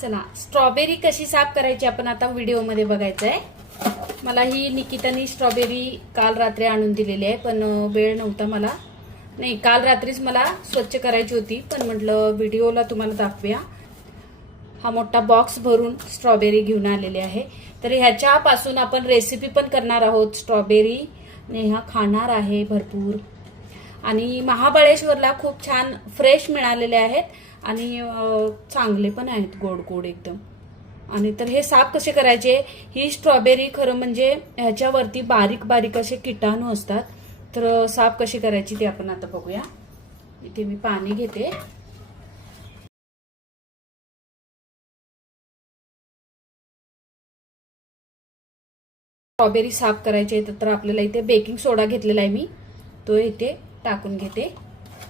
चला, स्ट्रॉबेरी कशी साफ करायची आपण आता व्हिडिओमध्ये बघायचं आहे। मला ही निकितानी स्ट्रॉबेरी काल रात्री आणून दिलेली आहे, पण वेळ नव्हता मला। नाही, काल रात्रीच मला स्वच्छ करायची होती, पण म्हटलं व्हिडिओला तुम्हाला दाखवूया। हा मोठा बॉक्स भरून स्ट्रॉबेरी घेऊन आलेले आहे। तर ह्याच्यापासून आपण रेसिपी पण करणार आहोत। स्ट्रॉबेरी नेहा खाणार आहे भरपूर। आणि महाबळेश्वरला खूप छान फ्रेश मिळालेले आहेत आणि चांगले पण आहेत, गोड गोड एकदम। आणि तर हे साफ कसे करायचे, ही स्ट्रॉबेरी खरं म्हणजे ह्याच्यावरती बारीक बारीक असे किटाणू असतात। तर साफ कशी करायची ते आपण आता बघूया। इथे मी पाणी घेते। स्ट्रॉबेरी साफ करायची आहे तर आपल्याला इथे बेकिंग सोडा घेतलेला आहे मी, तो इथे टाकून घेते।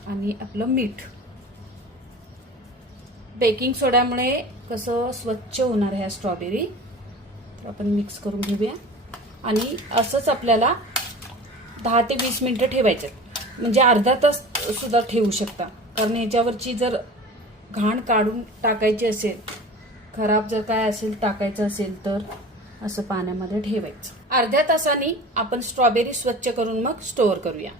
आणि आपलं मीठ। बेकिंग सोड्यामुळे कसं स्वच्छ होणार आहे स्ट्रॉबेरी। तर आपण मिक्स करून घेऊया आणि असंच आपल्याला 10 ते 20 मिनिटं ठेवायचं, म्हणजे अर्धा तास सुद्धा ठेवू शकता। कारण याच्यावरची जर घाण काढून टाकायची असेल, खराब जर काय असेल टाकायचं असेल तर असं पाण्यामध्ये ठेवायचं। अर्ध्या तासाने आपण स्ट्रॉबेरी स्वच्छ करून मग स्टोअर करूया।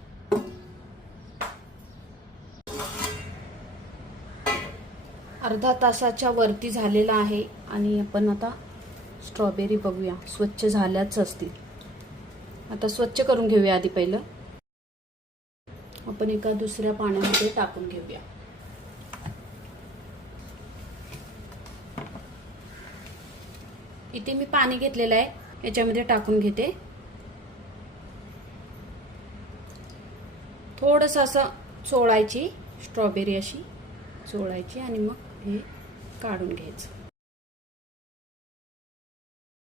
अर्धा तासाच्या वरती झालेला आहे आणि आपण आता स्ट्रॉबेरी बघूया, स्वच्छ झाल्याच असतील। आता स्वच्छ करून घेऊया। आधी पहिलं आपण एका दुसऱ्या पाण्यामध्ये टाकून घेऊया। इथे मी पाणी घेतलेलं आहे, याच्यामध्ये टाकून घेते। थोडस असं चोळायची स्ट्रॉबेरी, अशी चोळायची आणि मग हे काढून घ्यायचं।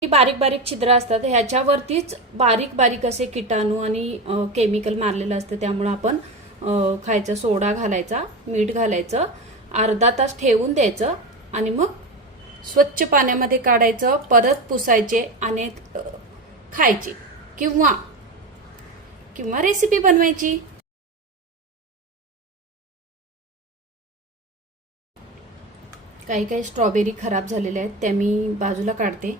बारीक बारीक छिद्र असतात, ह्याच्यावरतीच बारीक बारीक असे किटाणू आणि केमिकल मारलेलं असतं। त्यामुळे आपण खायचा सोडा घालायचा, मीठ घालायचं, अर्धा तास ठेवून द्यायचं आणि मग स्वच्छ पाण्यामध्ये काढायचं, परत पुसायचे आणि खायचे किंवा रेसिपी बनवायची। काही काही स्ट्रॉबेरी खराब झालेल्या आहेत, त्या मी बाजूला काढते।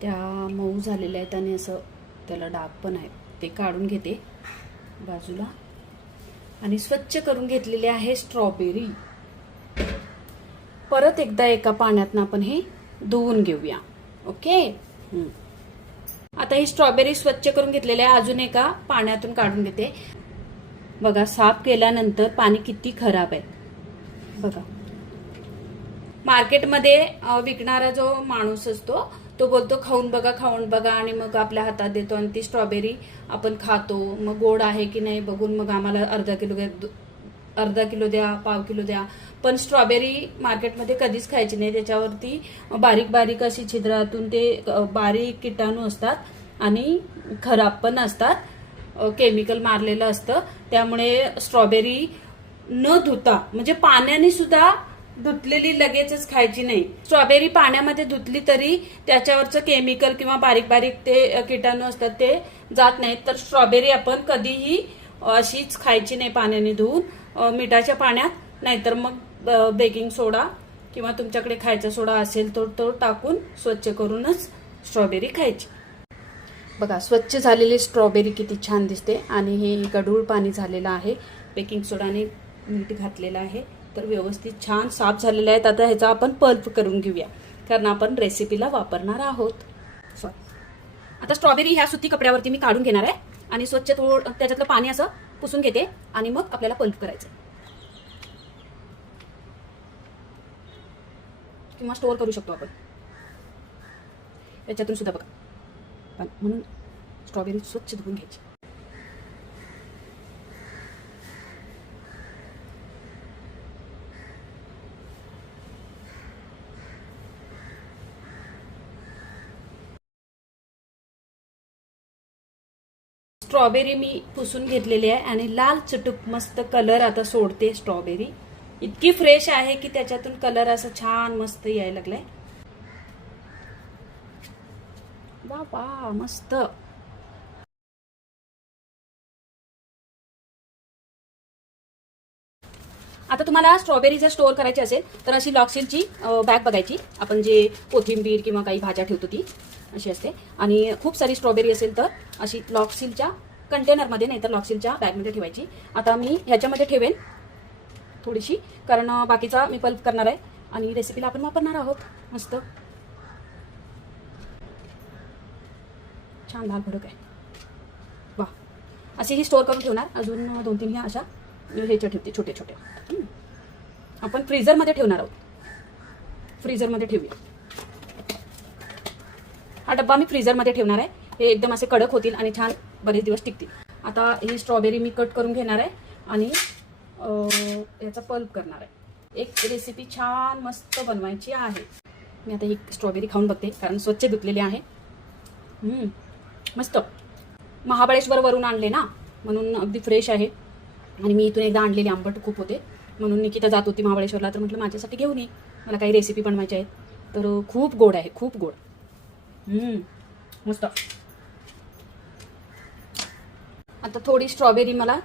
त्या मऊ झालेल्या आहेत आणि असं त्याला डाग पण आहेत, ते काढून घेते बाजूला। आणि स्वच्छ करून घेतलेले आहे स्ट्रॉबेरी। परत एकदा एका पाण्यातनं आपण हे धुवून घेऊया। ओके। आता ही स्ट्रॉबेरी स्वच्छ करून घेतलेली आहे, अजून एका पाण्यातून काढून घेते। बघा, साफ केल्यानंतर पाणी किती खराब आहे बघा। मार्केटमध्ये विकणारा जो माणूस असतो तो बोलतो खाऊन बघा आणि मग आपल्या हातात देतो आणि ती स्ट्रॉबेरी आपण खातो। मग गोड आहे की नाही बघून मग आम्हाला अर्धा किलो द्या, पाव किलो द्या। पण स्ट्रॉबेरी मार्केटमध्ये कधीच खायची नाही, त्याच्यावरती बारीक बारीक अशी छिद्रातून ते बारीक किटाणू असतात आणि खराब पण असतात, केमिकल मारलेलं असतं। त्यामुळे स्ट्रॉबेरी न धुता, म्हणजे पाण्याने सुद्धा धुतलेली लगेचच खायची नाही। स्ट्रॉबेरी पाण्यामध्ये धुतली तरी त्याच्यावरचं केमिकल किंवा बारीक बारीक ते किटाणू असतात ते जात नाहीत। तर स्ट्रॉबेरी आपण कधीही अशीच खायची नाही, पाण्याने धुवून, मिठाच्या पाण्यात, नाहीतर मग बेकिंग सोडा किंवा तुमच्याकडे खायचा सोडा असेल तर तो टाकून स्वच्छ करूनच स्ट्रॉबेरी खायची। बघा, स्वच्छ झालेली स्ट्रॉबेरी किती छान दिसते आणि हे गढूळ पाणी झालेलं आहे, बेकिंग सोडाने मीठ घातलेलं आहे, तर व्यवस्थित छान साफ झालेले आहेत। आता ह्याचा आपण पल्प करून घेऊया, कारण आपण रेसिपीला वापरणार आहोत। आता स्ट्रॉबेरी ह्या सुती कपड्यावरती मी काढून घेणार आहे आणि स्वच्छ त्याच्यातलं पाणी असं पुसून घेते आणि मग आपल्याला पल्प करायचं किंवा स्टोअर करू शकतो आपण याच्यातून सुद्धा बघा। म्हणून स्ट्रॉबेरी स्वच्छ धुवून घ्यायची। स्ट्रॉबेरी मी पुसून घेतलेली आहे आणि लाल चटूक मस्त कलर आता सोडते। स्ट्रॉबेरी इतकी फ्रेश आहे की त्याच्यातून कलर असं छान मस्त यायला लागलाय। वा वा, मस्त। आता तुम्हाला स्ट्रॉबेरी जर स्टोअर करायची असेल तर अशी लॉक्सिलची बॅग बघायची. आपण जे कोथिंबीर किंवा काही भाज्या ठेवतो ती अशी असते. आणि खूप सारी स्ट्रॉबेरी असेल तर अशी लॉक्सिलच्या कंटेनरमध्ये नाही तर लॉक्सिलच्या बॅगमध्ये ठेवायची. आता मी ह्याच्यामध्ये ठेवेन थोडीशी, कारण बाकीचा मी पल्प करणार आहे आणि रेसिपीला आपण वापरणार आहोत. मस्त छान लाल भडक आहे. वा, अशी ही स्टोअर करून ठेवणार. अजून 2-3 ह्या अशा ह्याच्या ठेवते छोटे छोटे. आपण फ्रीझरमध्ये ठेवणार आहोत. फ्रीझरमध्ये ठेवूया. हा डब्बा मी फ्रीझरमध्ये ठेवणार आहे. हे एकदम असे कडक होतील आणि छान बरेच दिवस टिकतील. आता ही स्ट्रॉबेरी मी कट करून घेणार आहे आणि याचा पल्प करणार आहे. एक रेसिपी छान मस्त बनवायची आहे. मी आता ही स्ट्रॉबेरी खाऊन बघते, कारण स्वच्छ धुतलेली आहे. मस्त. महाबळेश्वरवरून आणले ना, म्हणून अगदी फ्रेश आहे. आणि मी इथून एकदा आणलेली, आंबट खूप होते म्हणून निकिता जात होती महाबळेश्वरला, तर म्हटलं माझ्यासाठी घेऊन ये, मला काही रेसिपी बनवायची आहे. तर खूप गोड आहे, खूप गोड. मस्त. आता थोडी स्ट्रॉबेरी मला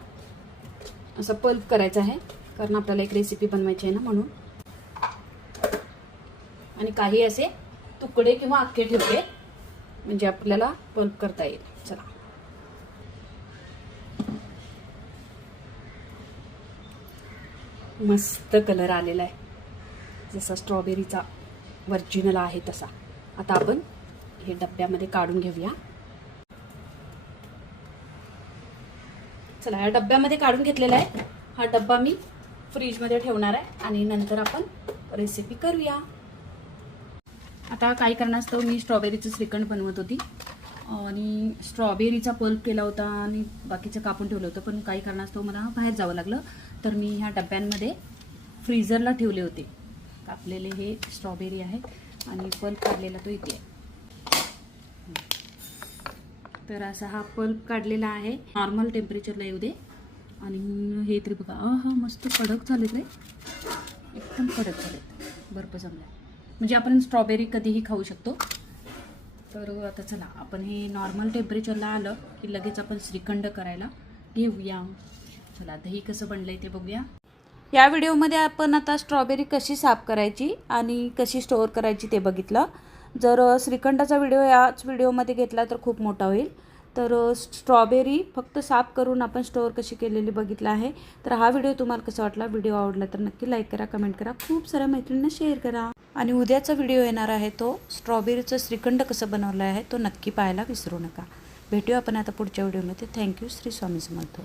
असं पल्प करायचं आहे, कारण आपल्याला एक रेसिपी बनवायची आहे ना म्हणून. आणि काही असे तुकडे किंवा अख्खे ठेवते म्हणजे आपल्याला पल्प करता येईल. चला, मस्त कलर आलेला आहे, जसा स्ट्रॉबेरीचा ओरिजिनल आहे तसा. आता आपण हे डब्यामध्ये काढून घेऊया. चला, या डब्यामध्ये काढून घेतलेला आहे. हा डब्बा मी फ्रीजमध्ये ठेवणार आहे आणि नंतर आपण रेसिपी करूया. आता काही कारणास्तव मी स्ट्रॉबेरीचं श्रीखंड बनवत होती आणि स्ट्रॉबेरीचा पल्प केला होता आणि बाकीचं कापून ठेवलं होतं, पण काही कारणास्तव मला बाहेर जावं लागलं. तर मी ह्या डब्यांमध्ये फ्रीझरला ठेवले होते. कापलेले हे स्ट्रॉबेरी आहे आणि पल्प काढलेला तो इथे आहे. तर असा हा पल्प काढलेला आहे. नॉर्मल टेम्परेचरला येऊ दे. आणि हे तरी बघा, हा मस्त कडक झालेत रे, एकदम कडक झालेत, बर्फ जमला. म्हणजे आपण स्ट्रॉबेरी कधीही खाऊ शकतो. तर आता चला, आपण हे नॉर्मल टेम्परेचरला आलं की लगेच आपण श्रीखंड करायला घेऊया. चला, दही कसं बनलंय ते बघूया. या व्हिडिओमध्ये आपण आता स्ट्रॉबेरी कशी साफ करायची आणि कशी स्टोअर करायची ते बघितलं. जर श्रीखंडाचा व्हिडिओ याच व्हिडिओमध्ये घेतला तर खूप मोठा होईल. तर स्ट्रॉबेरी फक्त साफ करून आपण स्टोअर कशी केलेली बघितलं आहे. तर हा व्हिडिओ तुम्हाला कसा वाटला, व्हिडिओ आवडला तर नक्की लाईक करा, कमेंट करा, खूप साऱ्या मैत्रिणींना शेअर करा. आणि उद्याचा व्हिडिओ येणार आहे तो स्ट्रॉबेरीचं श्रीखंड कसं बनवलं आहे तो नक्की पाहायला विसरू नका. भेटूया आपण आता पुढच्या व्हिडिओमध्ये. थँक्यू. श्री स्वामी समर्थ.